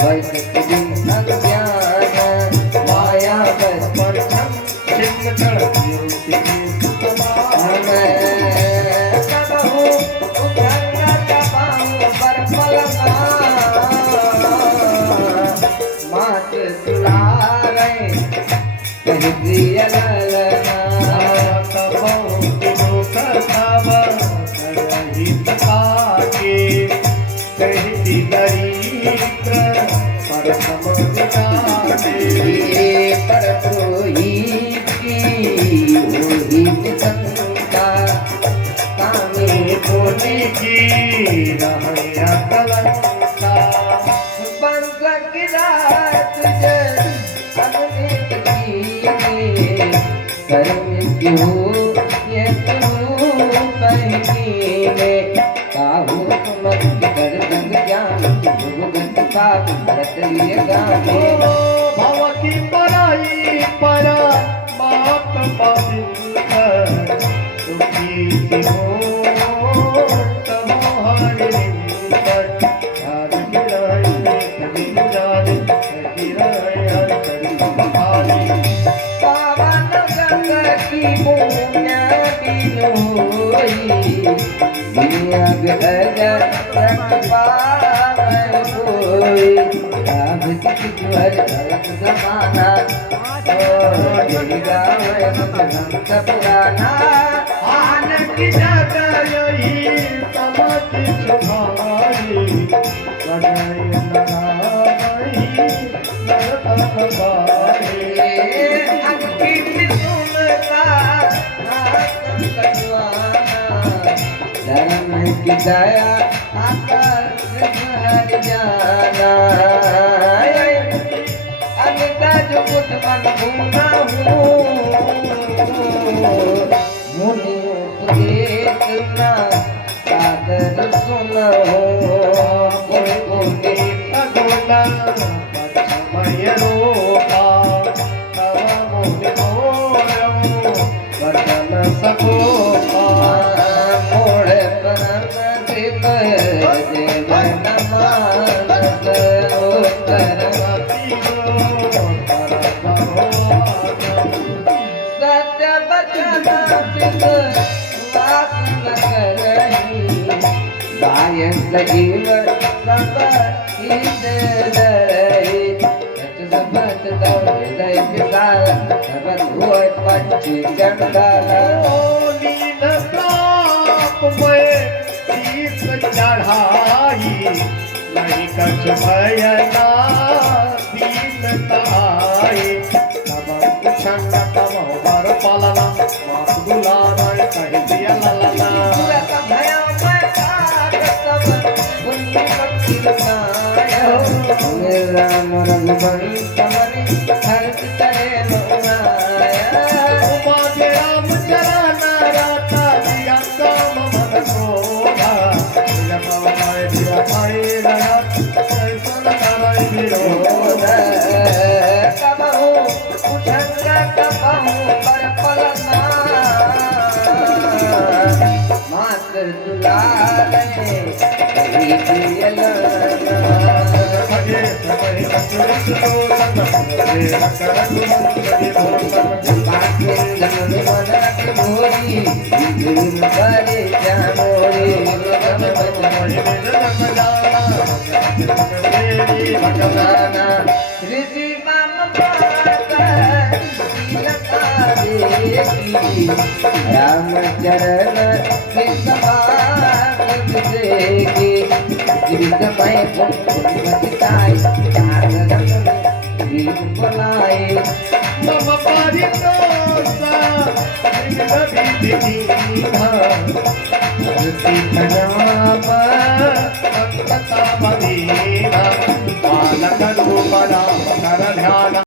वैदिक दिन अज्ञान माया बस पर हम चिन्ह कड़ियों के कबहू उठंगा कबाहू पर पलना मात सुलारे कह दिया ललना कबहू दिनो करताब करही तकाके कहती दरिद्र पर समझाने पर कोई की वही निकंता कामे बोले की रहया कलंका बंस की रात तुझे अग्नि की कर्म क्यों ये तू कहीं में काहू मत कर जग ज्ञान भगत का भरत लिए गाने भव की पराई परा बाप पवित्र सुखी हो तमोहर निंदर याद गिराई कभी जाने गिराई हर करी पावन गंगा की पुण्य बिनोई दुनिया गजर रख पावन कोई राम की ज्वर धरत जमाना ओ गावे संत पुराना आन की जगह यही समझ सुभाई सजाई लड़ाई लड़त बाई अंकित सुनता आत्म कटवाना धर्म की दया आकर हर जाना अनिता जो कुछ मन भूना हूँ मुनि उपदेशना सादर सुना मुनि अगोला समय रोका तव मुनि मोरऊ वचन सकोका मोड़ परम दिव देव नमानस उत्तर सत्य बचन पित वास न करही गायन जीव सब हित धरहि सच सबत तव हृदय विशाल सब धोय पंच चंडल नील प्राप में तीस चढ़ाई नहीं कछ भयना दीन तहाई तब कुछंग तब बर पलना मात दुलारा कह दिया ललना पूरत भय मैं पार सब पुण्य भक्ति लगाया राम रघुबंश समनि हर्ष चले मनाया उमा जे राम चराना राता दिया काम मन सोधा दिया पवनाय दिया भाई रहा कैसन कराई विरोध कबहू उठंगा कबहू पर पलना मात्र दुलारे कभी दियलना भगे सबहि सचुरित तो संग रे रकर मोरी गुरु करे जामोरी भगवाना ऋषि मम राम चरण देखी गिरमय पुण्यताई बुलाए मम परितोषा निगलभि दीना धरती खनाप